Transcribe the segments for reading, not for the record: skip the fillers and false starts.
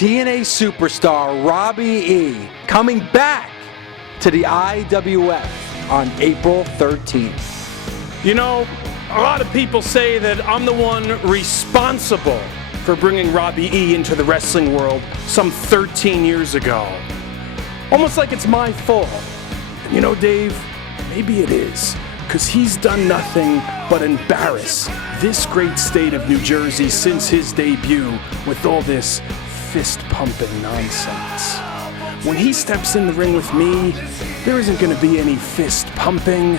TNA superstar Robbie E. coming back to the IWF on April 13th. You know, a lot of people say that I'm the one responsible for bringing Robbie E. into the wrestling world some 13 years ago. Almost like it's my fault. And you know, Dave, maybe it is, because he's done nothing but embarrass this great state of New Jersey since his debut with all this fist-pumping nonsense. When he steps in the ring with me, there isn't going to be any fist-pumping.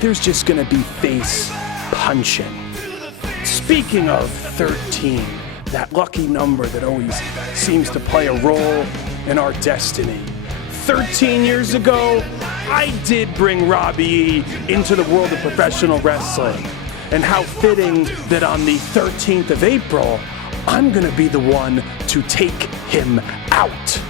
There's just going to be face-punching. Speaking of 13, that lucky number that always seems to play a role in our destiny. 13 years ago, I did bring Robbie E. into the world of professional wrestling. And how fitting that on the 13th of April, I'm gonna be the one to take him out.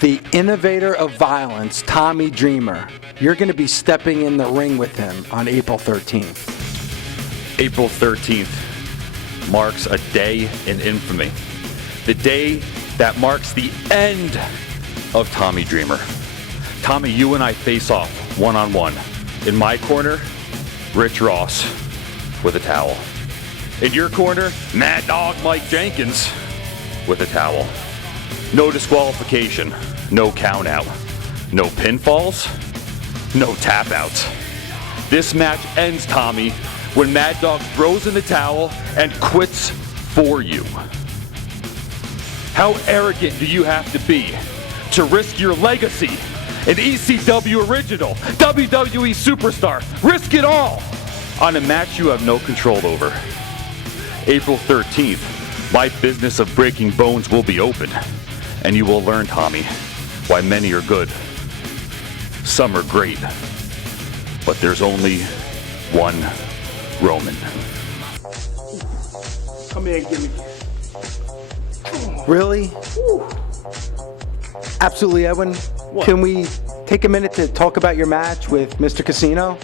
The innovator of violence, Tommy Dreamer. You're going to be stepping in the ring with him on April 13th. April 13th marks a day in infamy. The day that marks the end of Tommy Dreamer. Tommy, you and I face off one-on-one. In my corner, Rich Ross with a towel. In your corner, Mad Dawg Mike Jenkins with a towel. No disqualification, no count out, no pinfalls, no tap outs. This match ends, Tommy, when Mad Dawg throws in the towel and quits for you. How arrogant do you have to be to risk your legacy, an ECW original, WWE superstar, risk it all on a match you have no control over? April 13th, my business of breaking bones will be open, and you will learn, Tommy, why many are good. Some are great, but there's only one Roman. Come here and give me. Really? Absolutely, Edwin. What? Can we take a minute to talk about your match with Mr. Casino?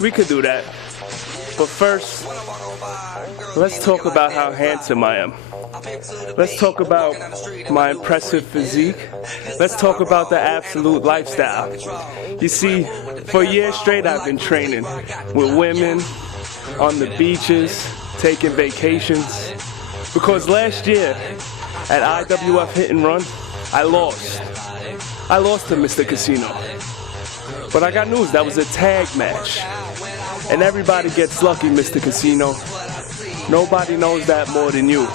We could do that. But first, let's talk about how handsome I am. Let's talk about my impressive physique. Let's talk about the absolute lifestyle. You see, for years straight I've been training with women, on the beaches, taking vacations. Because last year at IWF Hit and Run, I lost. I lost to Mr. Casino. But I got news, that was a tag match. And everybody gets lucky, Mr. Casino. Nobody knows that more than you.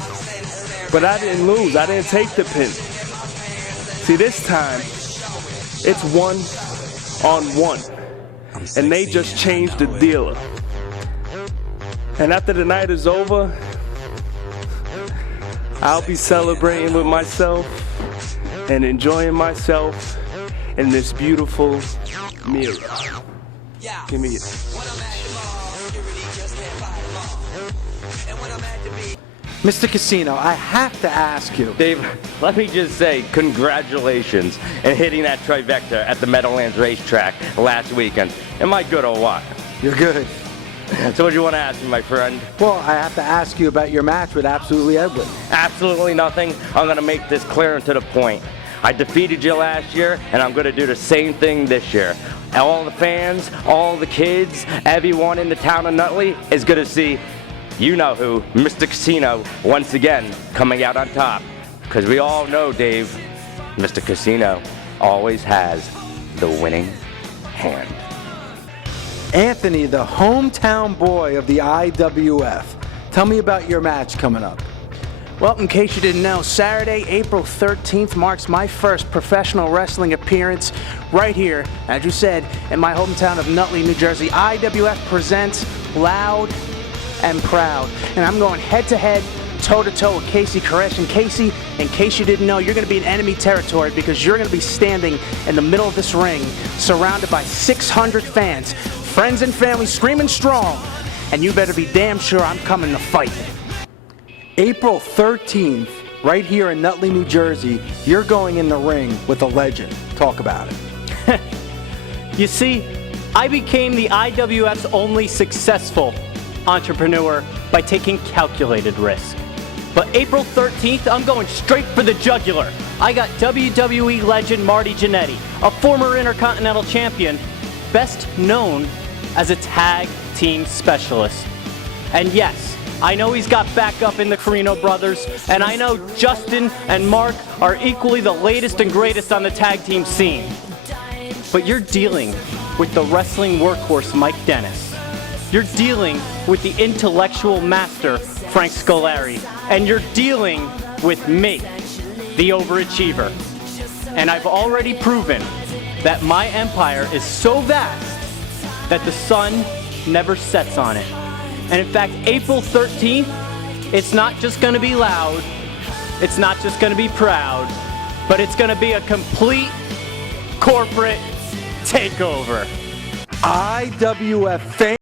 But I didn't lose, I didn't take the pin. See, this time, it's 1-on-1. And they just changed the dealer. And after the night is over, I'll be celebrating with myself and enjoying myself in this beautiful mirror. Give me it. Mr. Casino, I have to ask you. Dave, let me just say congratulations in hitting that trifecta at the Meadowlands racetrack last weekend. Am I good or what? You're good. So what do you want to ask me, my friend? Well, I have to ask you about your match with Absolutely Edwin. Absolutely nothing. I'm going to make this clear and to the point. I defeated you last year, and I'm going to do the same thing this year. All the fans, all the kids, everyone in the town of Nutley is going to see, you know who, Mr. Casino, once again, coming out on top. Because we all know, Dave, Mr. Casino always has the winning hand. Anthony, the hometown boy of the IWF. Tell me about your match coming up. Well, in case you didn't know, Saturday, April 13th marks my first professional wrestling appearance right here, as you said, in my hometown of Nutley, New Jersey. IWF presents Loud and Proud. And I'm going head-to-head, toe-to-toe with Casey Koresh. And Casey, in case you didn't know, you're going to be in enemy territory because you're going to be standing in the middle of this ring, surrounded by 600 fans, friends and family screaming strong. And you better be damn sure I'm coming to fight. April 13th, right here in Nutley, New Jersey, you're going in the ring with a legend. Talk about it. You see, I became the IWF's only successful entrepreneur by taking calculated risk. But April 13th, I'm going straight for the jugular. I got WWE legend Marty Jannetty, a former Intercontinental Champion, best known as a tag team specialist. And yes, I know he's got backup in the Carino brothers, and I know Justin and Mark are equally the latest and greatest on the tag team scene. But you're dealing with the wrestling workhorse Mike Dennis. You're dealing with the intellectual master Frank Scolari. And you're dealing with me, the overachiever. And I've already proven that my empire is so vast that the sun never sets on it. And in fact, April 13th, it's not just going to be loud, it's not just going to be proud, but it's going to be a complete corporate takeover. IWF fans.